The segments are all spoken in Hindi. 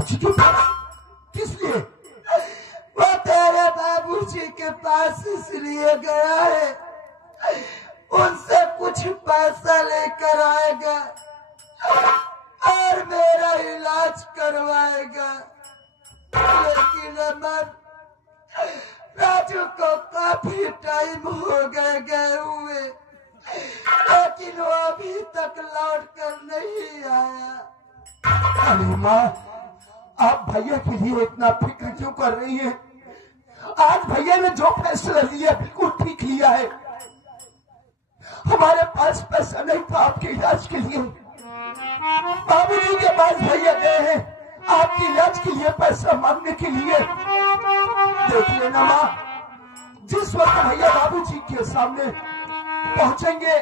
बाबूजी के पास किस लिए? वो तेरे बाबूजी के पास इसलिए गया है, उनसे कुछ पैसा लेकर आएगा और मेरा इलाज करवाएगा। लेकिन अमर, राजू को काफी टाइम हो गए हुए, लेकिन वो अभी तक लौट कर नहीं आया। अरे माँ, आप भैया के लिए इतना फिक्र क्यों कर रही हैं? आज भैया ने जो फैसला लिया बिल्कुल ठीक लिया है। हमारे पास पैसा नहीं था आपके इलाज के लिए, बाबूजी के पास भैया गए हैं आपके इलाज के लिए पैसा मांगने के लिए। देख लेना माँ, जिस वक्त भैया बाबूजी के सामने पहुंचेंगे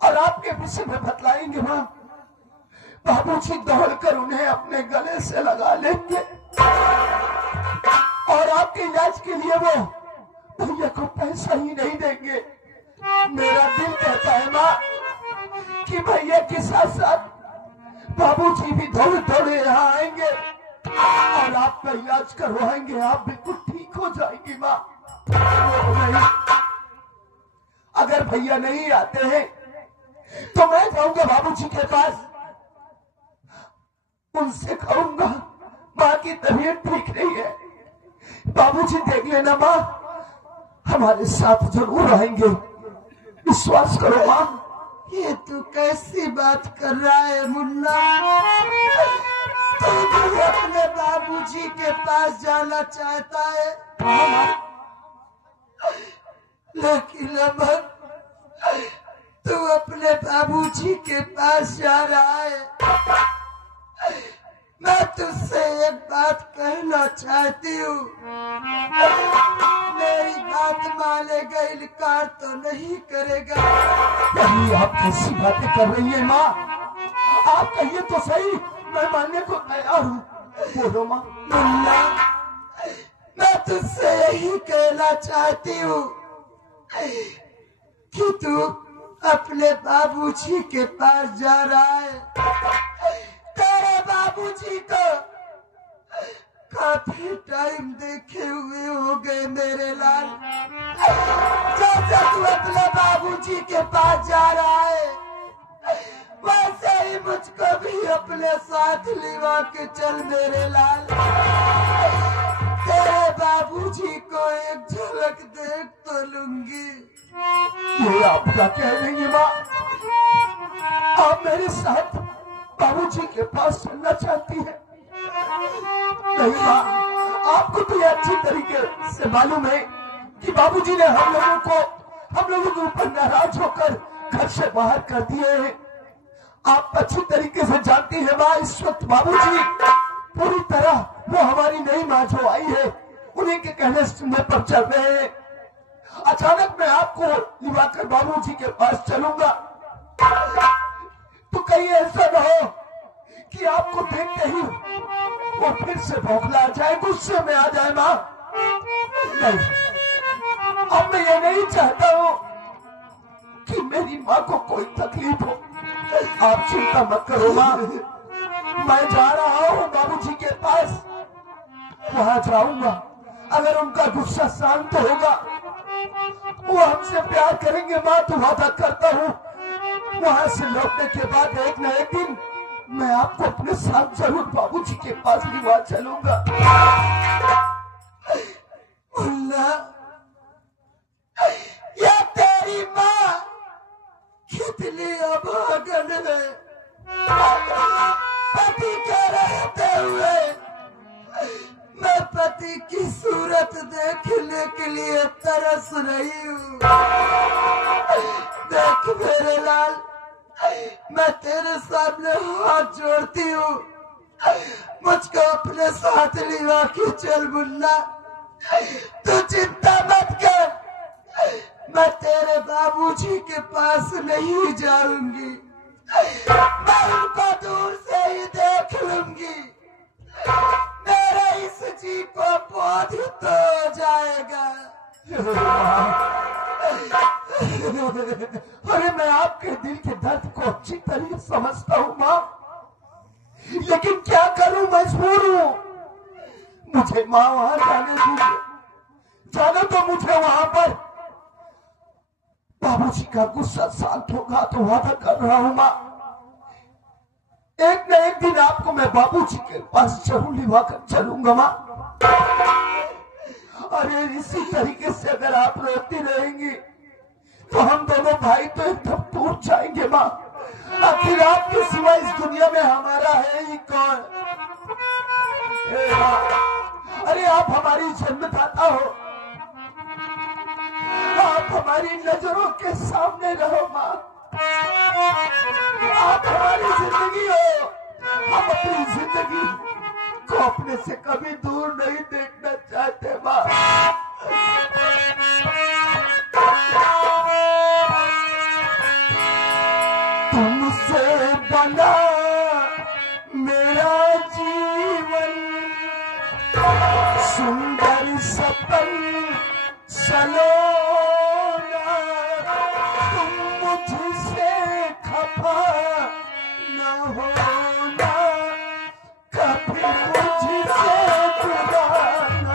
और आपके विषय में बतलाएंगे माँ, बाबूजी दौड़कर उन्हें अपने गले से लगा लेंगे और आपके इलाज के लिए वो भैया को पैसा ही नहीं देंगे। मेरा दिल कहता है माँ कि भैया के साथ साथ बाबूजी भी दौड़े दौड़े यहाँ आएंगे और आपका इलाज करवाएंगे। आप बिल्कुल ठीक हो जाएंगी माँ। नहीं, अगर भैया नहीं आते हैं तो मैं जाऊंगा बाबूजी के पास, उनसे कहूंगा माँ की तबीयत ठीक नहीं है। बाबूजी देख लेना माँ, हमारे साथ जरूर आएंगे, विश्वास करो माँ। ये तू कैसी बात कर रहा है मुन्ना? तू भी अपने बाबूजी के पास जाना चाहता है, लेकिन अमर, तू अपने बाबूजी के पास जा रहा है। मैं तुझसे एक बात कहना चाहती हूँ, मेरी बात मानेगा, इनकार तो नहीं करेगा। नहीं, आप कैसी बातें कर रही हैं माँ? आप कहिए तो सही, मैं मानने को तैयार हूँ। बोलो माँ। मुन्ना, मैं तुझसे यही कहना चाहती हूँ कि तू अपने बाबूजी के पास जा रहा है। तेरे बाबूजी को काफी टाइम देखे हुए हो गए मेरे लाल। जैसे तू अपने बाबूजी के पास जा रहा है, वैसे ही मुझको भी अपने साथ लिवा के चल मेरे लाल। तेरे बाबूजी को एक झलक देख तो लूंगी। ये आप क्या कह रही हैं माँ? आप मेरे साथ बाबूजी के पास चलना चाहती है? नहीं माँ, आपको तो यह अच्छी तरीके से मालूम है कि बाबूजी ने हम लोगों के ऊपर नाराज होकर घर से बाहर कर दिए हैं। आप अच्छी तरीके से जानती हैं माँ, इस वक्त बाबूजी पूरी तरह वो हमारी नई माँ जो आई है उन्हीं के कहने सुनने पर चल रहे हैं। अचानक मैं आपको लिवाकर बाबूजी के पास चलूंगा तो कहीं ऐसा न हो कि आपको देखते ही वो फिर से बौखला जाए, गुस्से में आ जाए माँ। नहीं, अब मैं ये नहीं चाहता हूँ कि मेरी माँ को कोई तकलीफ हो। आप चिंता मत करो माँ, मैं जा रहा हूँ बाबूजी के पास, वहां जाऊंगा। अगर उनका गुस्सा शांत होगा, वो हमसे प्यार करेंगे माँ, तो वादा करता हूँ वहां से लौटने के बाद एक न एक दिन मैं आपको अपने साथ जरूर बाबूजी के पास भी वहां चलूंगा। मुन्ना, ये तेरी माँ कितनी अभागन है। पति के रहते हुए मैं पति की सूरत देखने के लिए तरस रही हूँ। देख मेरे लाल, मैं तेरे सामने हाथ जोड़ती हूँ, मुझको अपने साथ लिवा के चल मुन्ना। तू चिंता मत कर, मैं तेरे बाबूजी के पास नहीं जाऊंगी, मैं उनको दूर से ही देख लूंगी। मेरे इस जी को बोध तो हो जाएगा। अरे मैं आपके दिल के दर्द को अच्छी तरह समझता हूँ माँ, लेकिन क्या करूँ, मजबूर हूँ। मुझे माँ वहां जाने दीजिए, जाने तो मुझे वहां पर। बाबूजी का गुस्सा शांत होगा तो वादा कर रहा हूं माँ, एक न एक दिन आपको मैं बाबूजी के पास जरूर लिवा कर चलूंगा माँ। अरे इसी तरीके से अगर आप रोती रहेंगी तो हम दोनों भाई तो एकदम टूट जाएंगे माँ। आखिर आपके सिवा इस दुनिया में हमारा है ही कौन? अरे आप हमारी जन्मदाता हो, आप हमारी नजरों के सामने रहो माँ, आप हमारी जिंदगी हो। हम अपनी जिंदगी को अपने से कभी दूर नहीं देखना चाहते माँ। तुमसे बना मेरा जीवन, सुंदर सपन सलोना, तुम मुझसे खफा न होना, कभी मुझसे जुदा न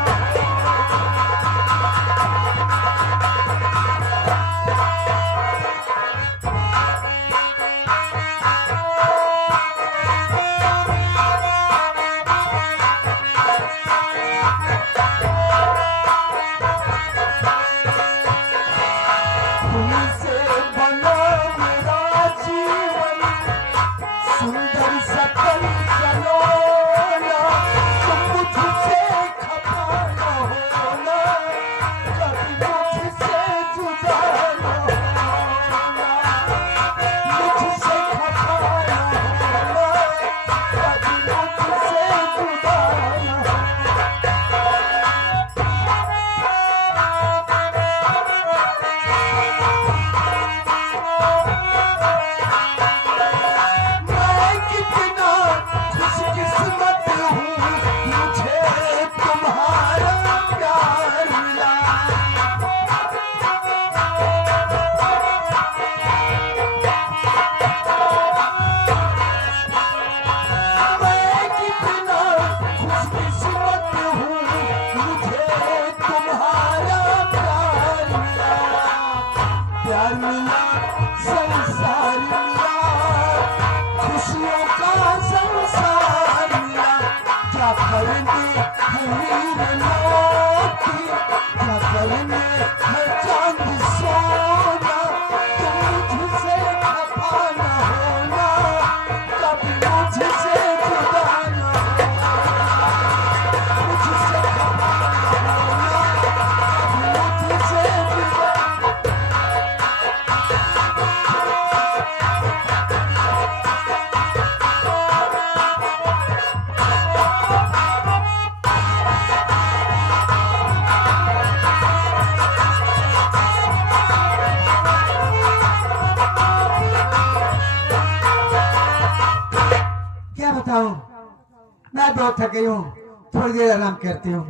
मैं बहुत थक गई हूँ, थोड़ी देर आराम करती हूँ।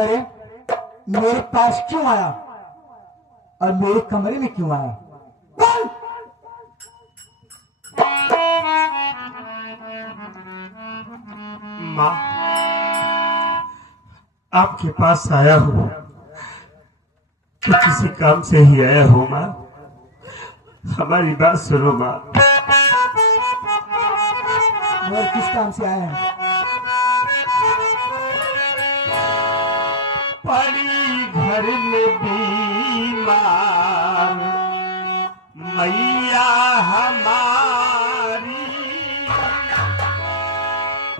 अरे मेरे पास क्यों आया और मेरे कमरे में क्यों आया? बोल! माँ, आपके पास आया हूँ तो किसी काम से ही आया हूँ माँ, हमारी बात सुनो माँ। और किस काम से आया है? पड़ी घर में बीमार मैया हमारी,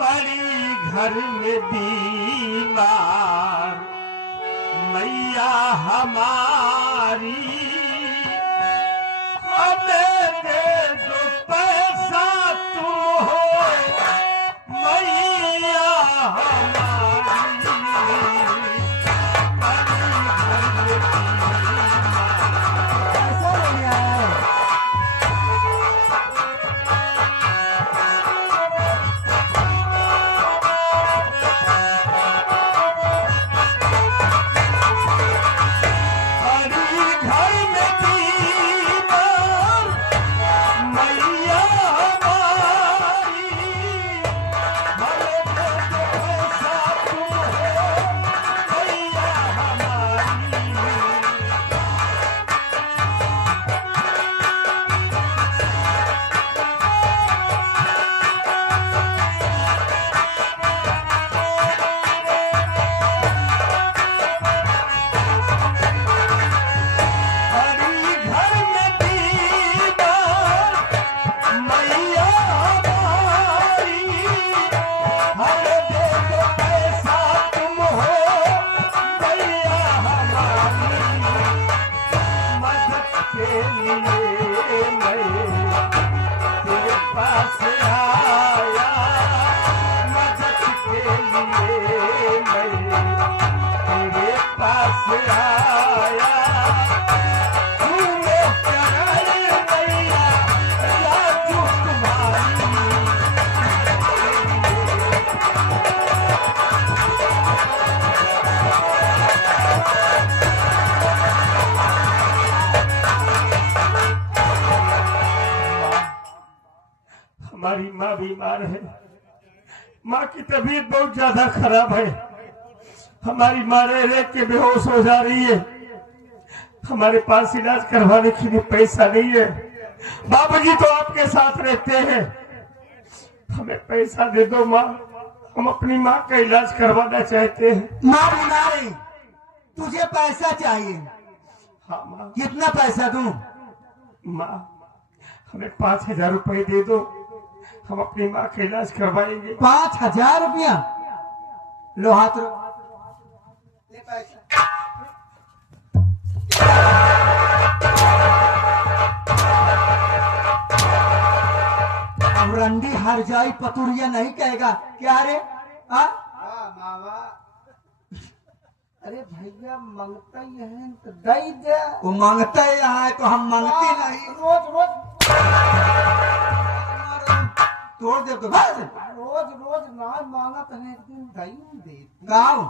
पड़ी घर में बीमार मैया हमारी हमें दे दो पैसा तुम हो मैया हमारी ऐसा नहीं है। हमारी माँ बीमार है, माँ की तबीयत बहुत ज्यादा खराब है। हमारी माँ रह रह के बेहोश हो जा रही है। हमारे पास इलाज करवाने के लिए पैसा नहीं है। बाबूजी तो आपके साथ रहते हैं, हमें पैसा दे दो माँ, हम अपनी माँ का इलाज करवाना चाहते हैं। माँ बीमार है, तुझे पैसा चाहिए। हाँ माँ। कितना पैसा दूं? माँ हमें 5,000 रुपए दे दो, हम अपनी माँ का इलाज करवाएंगे। 5,000 रुपया? लो हाथ रो, ले पैसा। अब रंडी हर जाई पतुरिया नहीं कहेगा क्या रे? मामा। अरे भैया मांगता ही है तो दई दे। वो मांगता ही रहा है तो हम मांगते नहीं। रोज रोज तोड़ दे तो बस। रोज रोज ना मांगा तो एक दिन दई दे। गाँव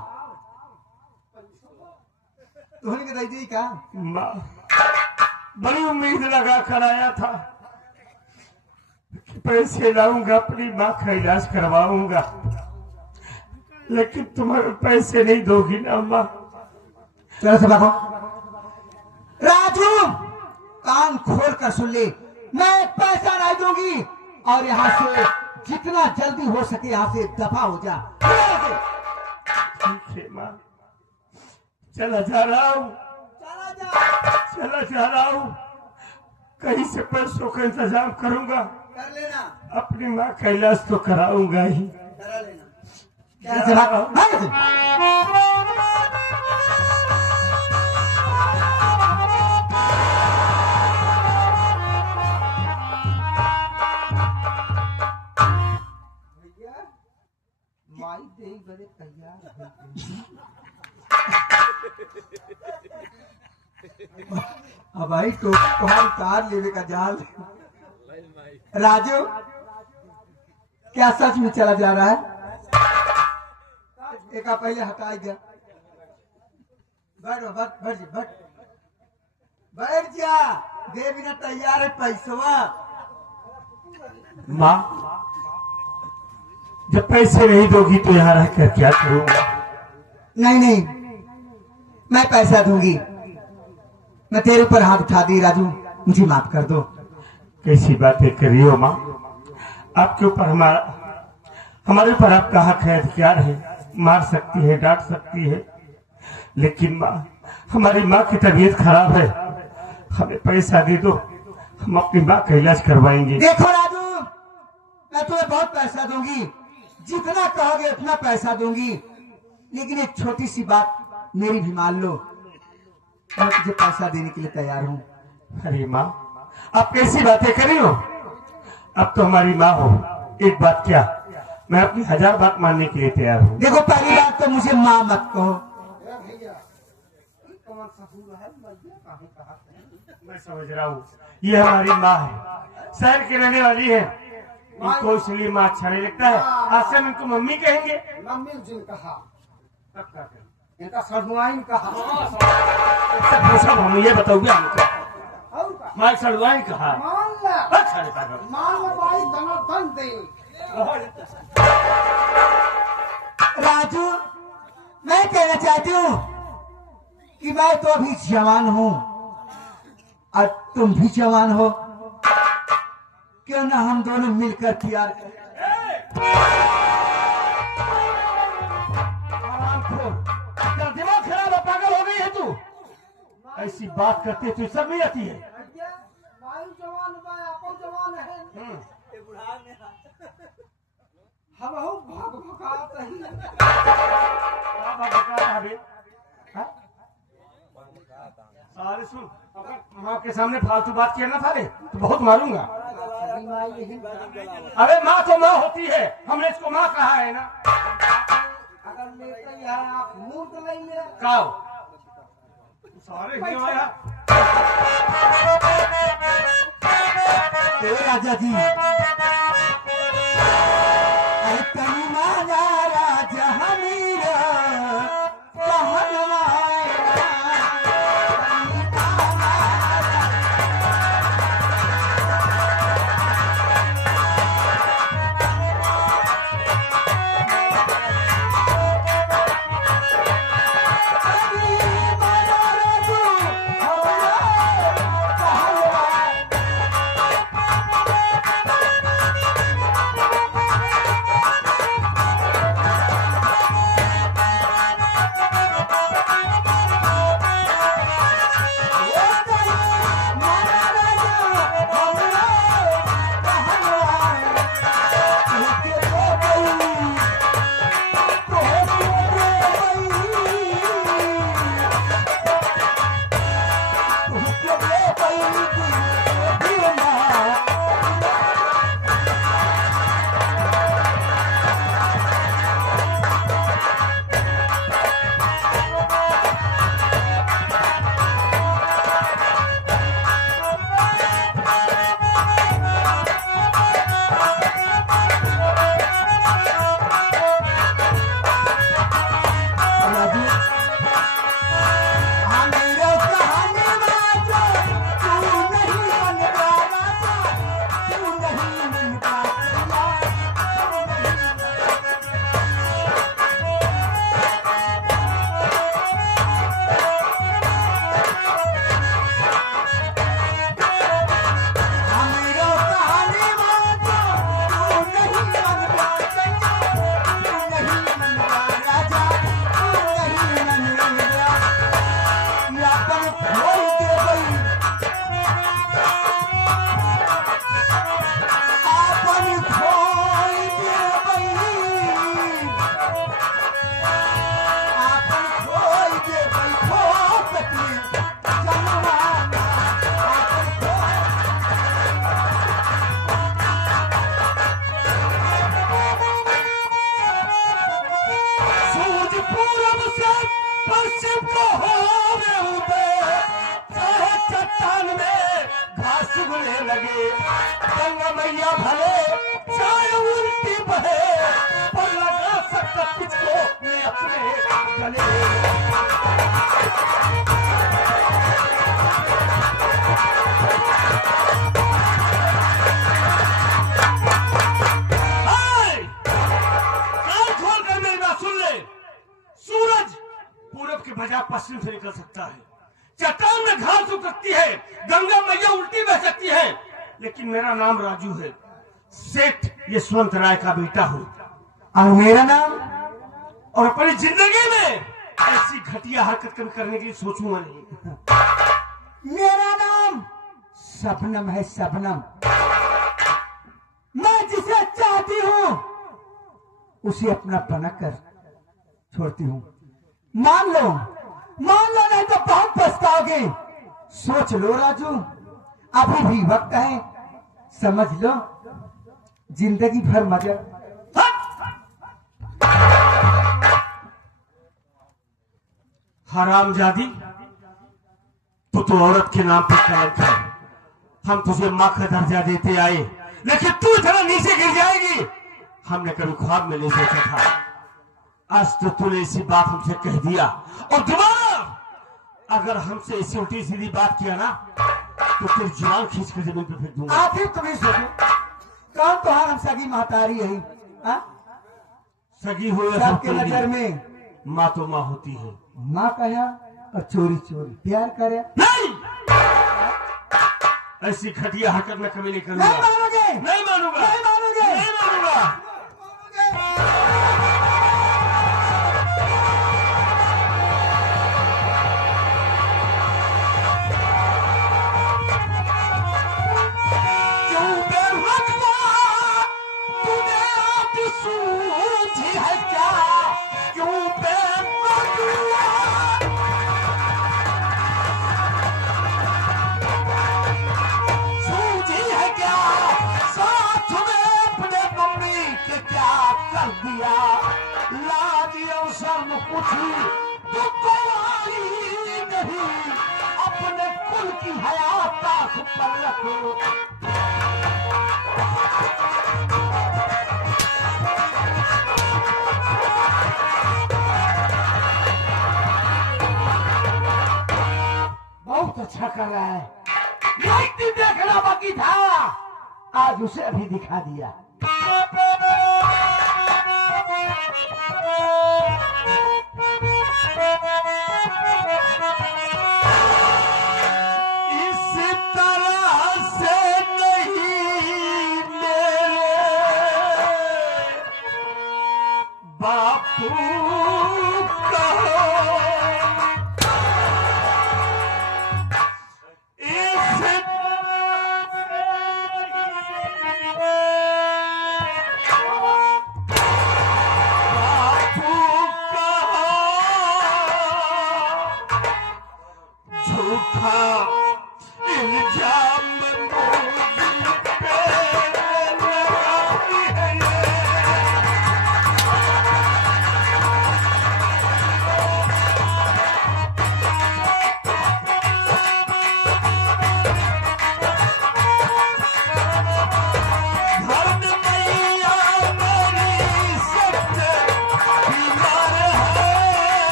तोहनी के दई दी का? माँ बड़ी उम्मीद लगा कर आया था कि पैसे लाऊंगा, अपनी माँ का इलाज करवाऊंगा, लेकिन तुम्हारे पैसे नहीं दोगी ना माँ। चलो से बाबा राजू, कान खोल कर सुन ले, मैं पैसा नहीं दूंगी और यहाँ से जितना जल्दी हो सके यहाँ से दफा हो जा। ठीक है माँ, चला जा रहा हूँ, चला जा रहा हूँ, कहीं से पैसों का इंतजाम करूंगा, कर लेना, अपनी माँ का इलाज तो कराऊंगा ही। करा लेना। क्या से बात? माई दे बड़े तैयार अब भाई तो तुहार कार लेवे का जाल। राजू क्या सच में चला जा रहा है? एक पहले हटा दिया। बैठ बैठ बैठ बैठ बैठ जा, दे बिना तैयार है पैसवा। माँ जब पैसे नहीं दोगी तो यहाँ रहकर क्या करूंगा? नहीं नहीं, मैं पैसा दूंगी। मैं तेरे ऊपर हाथ उठा दी राजू, मुझे माफ कर दो। कैसी बातें कर रही हो माँ? आपके ऊपर हमारे ऊपर आपका हक है, अधिकार है, मार सकती है, डांट सकती है, लेकिन माँ हमारी माँ की तबीयत खराब है, हमें पैसा दे दो, हम अपनी माँ का इलाज करवाएंगे। देखो राजू, मैं तुम्हें बहुत पैसा दूंगी, जितना कहोगे उतना पैसा दूंगी, लेकिन एक छोटी सी बात मेरी भी मान लो। मैं तुझे पैसा देने के लिए तैयार हूँ। अरे माँ, आप कैसी बातें कर रही हो? अब तो हमारी माँ हो, एक बात क्या, मैं अपनी 1000 बात मानने के लिए तैयार हूँ। देखो, पहली बात तो मुझे माँ मत कहो। मैं समझ रहा हूँ, ये हमारी माँ है, शहर की रहने वाली है, इनको इसलिए माँ अच्छा नहीं लगता है। आज से हम इनको मम्मी कहेंगे। मम्मी जिन कहा, तब क्या करें? इनका सरनुआइन कहा। सब हम ये बताओगे हमको? और का? माँ सड़वाइन कहा। मान ला, अच्छा रे पागल। मान ला भाई, धनाधन दे। राजू, मैं कहना चाहती हूँ कि मैं तो अभी जवान हूँ और तुम भी जवान हो, क्यों ना हम दोनों मिलकर प्यार करें। क्या दिमाग खराब है? पागल हो गई है तू? ऐसी बात करते तू सब नहीं आती है। अरे सुन, अगर माँ के सामने फालतू बात किया ना थारे तो बहुत मारूंगा। अरे माँ तो माँ होती है, हमने इसको माँ कहा है ना। अगर लेते ही है आप मुंह तो नहीं ले। काओ सारे क्यों आया? ए राजा जी, अरे कनी माना राजा हमीरा कहनवाएगा। लगे गंगा मैया भले चाहे उल्टी बहे पर लगा सकता तुझको मैं अपने गले। खोल कर मेरी बात सुन ले। सूरज पूरब के बजाय पश्चिम से निकल सकता है, चट्टान में घास उग सकती है, गंगा मैया उल्टी बह सकती है, लेकिन मेरा नाम राजू है, सेठ यशवंत राय का बेटा हूँ। और मेरा नाम? और अपनी जिंदगी में ऐसी घटिया हरकत कभी करने की सोचूंगा नहीं। मेरा नाम शबनम है, शबनम। मैं जिसे चाहती हूँ उसे अपना बनाकर छोड़ती हूँ। मान लो मान लो नहीं तो बहुत पछताओगे। सोच लो राजू, अभी भी वक्त है, समझ लो, जिंदगी भर मजा। हरामजादी, तो औरत के नाम पर कलंक है। हम तुझे मां का दर्जा देते आए, लेकिन तू इतना नीचे गिर जाएगी हमने कभी ख्वाब में नहीं सोचा था। आज तो तूने ऐसी बात हमसे कह दिया, और दोबारा अगर हमसे ऐसी उल्टी सीधी बात किया ना तो तेरी जुबान खींच कर जमीन पर फेंक दूंगा। आखिर तुम्हें सोचो, कौन तुम्हारा सगी महतारी है? सगी हो सबके नजर में माँ तो माँ होती है। माँ कहा और चोरी चोरी प्यार करे। नहीं, ऐसी घटिया हरकत मैं कभी नहीं करूंगा। नहीं मानोगे? नहीं मानूंगा, नहीं मानोगे? नहीं मानूंगा। अपने कुल की हयात ताख पर रखो। बहुत अच्छा कर रहा है, एक दिन देखना बाकी था, आज उसे अभी दिखा दिया। झूठा